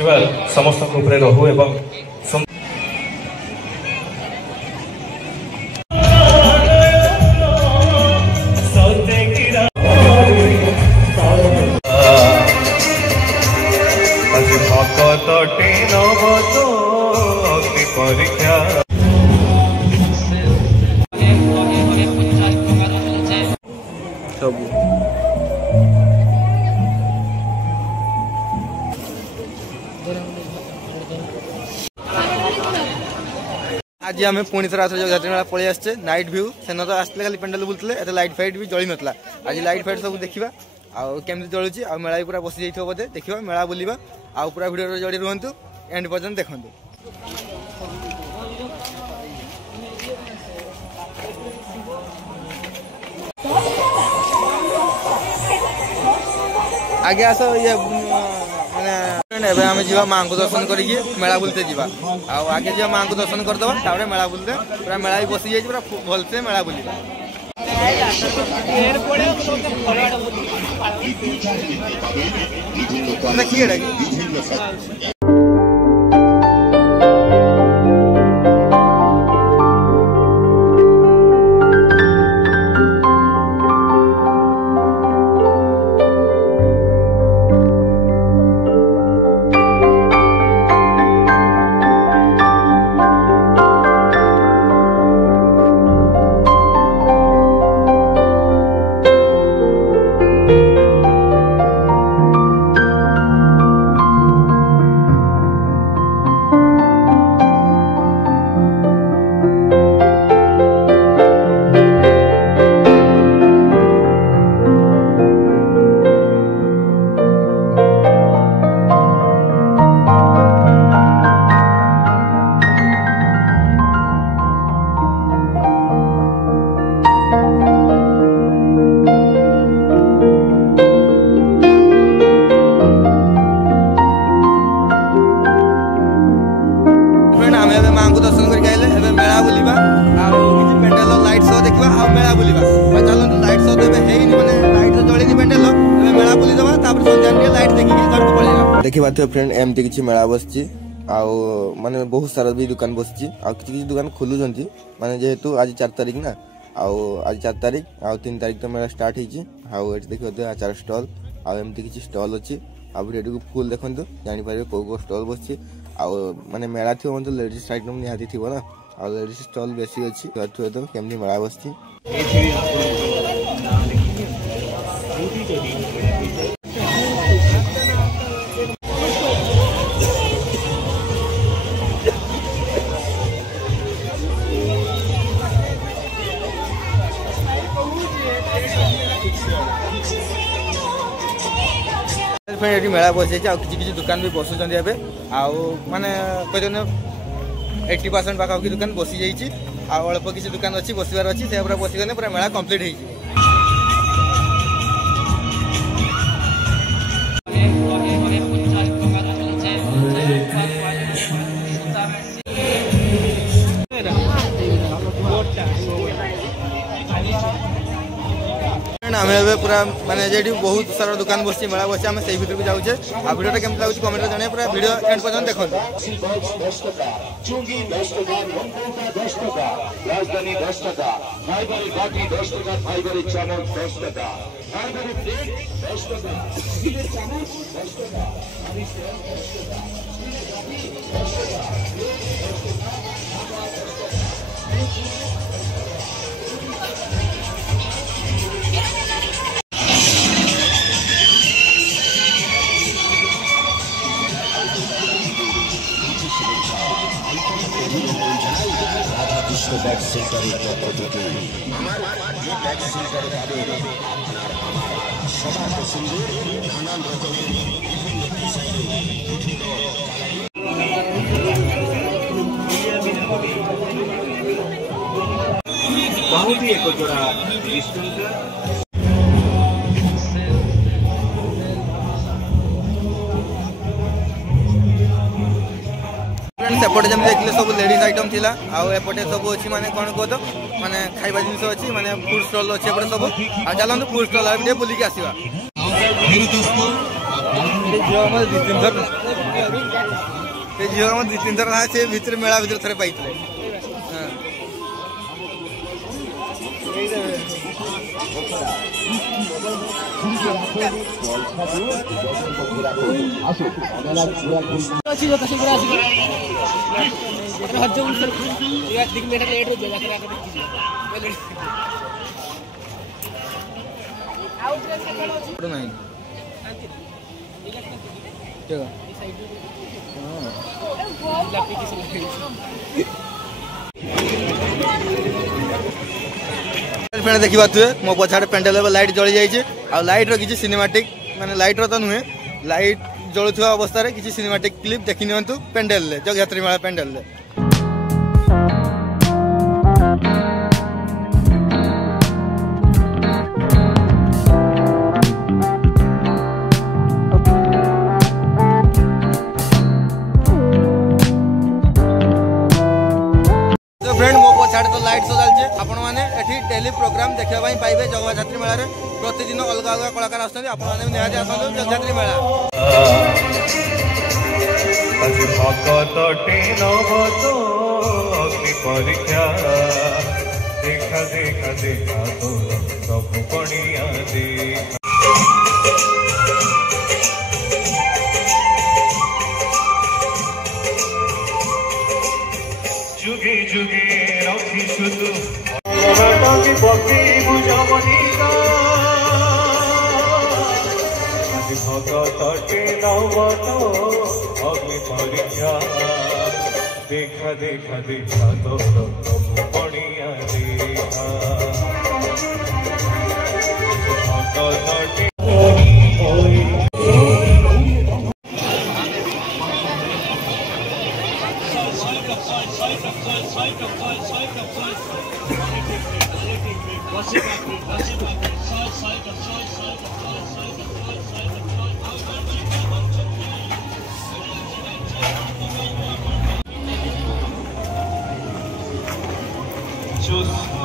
समस्त रहू एवं परीक्षा सब आज आम पुणी थर जगजात्री मेला पलि आसचे नाइट व्यू सेन तो आसते खाली पेंडाल बुलते एत लाइट फाइट भी जली नथला आज लाइट फाइट सब देखा आमती जलुची आ मेला भी पूरा बसी जाइए बोधे देखा मेला बुलवा आ पूरा भिडियो जड़ी रुहतु एंड पर्यंत देखु आगे आस ये माने आम जा माँ को दर्शन करके मेला बुलते जावा आगे जा माँ को दर्शन करदे मेला बुलते पूरा मेला भी बसी जाइए पूरा भलसे मेला बुलवा किए देखिए फ्रेंड एमती किसी मेला बसची माने बहुत सारा भी दुकान बसची किसी दुकान खोलुंट माने जेहेतु आज 4 तारीख ना आज 4 तारीख 3 तारीख तो मेला स्टार्ट हो देखिए आचार स्टल आमती किसी स्टल अच्छी भिडियो को फुल देखो जापर कौ स्टल बस माने मेला थी मतलब लेडीज आइटम निहाती थी ना लेडीज स्टल बेसी अच्छी तो केमती मेला बसची ये मेला बस जाए किसी दुकान भी बसुँच माने 80% पाखापाखि दुकान बसी जाइए अल्प किसी दुकान अच्छी बसबार अच्छी से पूरा बसीगले पूरा मेला कंप्लीट हो पूरा माने जेडी बहुत सारा दुकान बस मेला बस आम से भर भी जाऊे भिडियो केमती लगे कमेंट जन पूरा भिडियो एंड पर्यंत देखो बहुत ही एक जोड़ा सेपटे जमी देखिए सब लेडीज आइटम थिला एपटे सब अच्छी माने कौन कह तो माने खाइबा जिनिस अच्छी माने फूड स्टॉल अच्छे एपटे सब आ चलते फूड स्टॉल आगे बुलिक आसवा। ये झील हम 2-3 थर से भितर मेला भितर थरे पाइतले देखा तुए मो पछाड़े पेंडेल लाइट जली जाइए आ लाइट रो किसी सिनेमाटिक माने लाइट रो तो नुहे लाइट जलुवा अवस्था किसी सिनेमाटिक क्लिप देखि नियंतु पेंडेल ले जगयात्री मेला पेंडेल ले फ्रेंड मो पछाड़े तो लाइट सो चलছে आपण माने एठी डेली प्रोग्राम देखिया पाई पाइबे जगयात्री मेला रे प्रतिदिन अलग अलग कलाकार आछथि आपण माने निहाती आसनु जगयात्री मेला आज भगतटे नवतो अग्नि परीक्षा देखा देखा देखा तो सब पणिया देखा जुगे जुगे रखी सुतु की बकी बुझमनिका आज भगतटे नवतो अग्नि परीक्षा देखा देखा देखा तो पणिया देखा भगतटे What's it?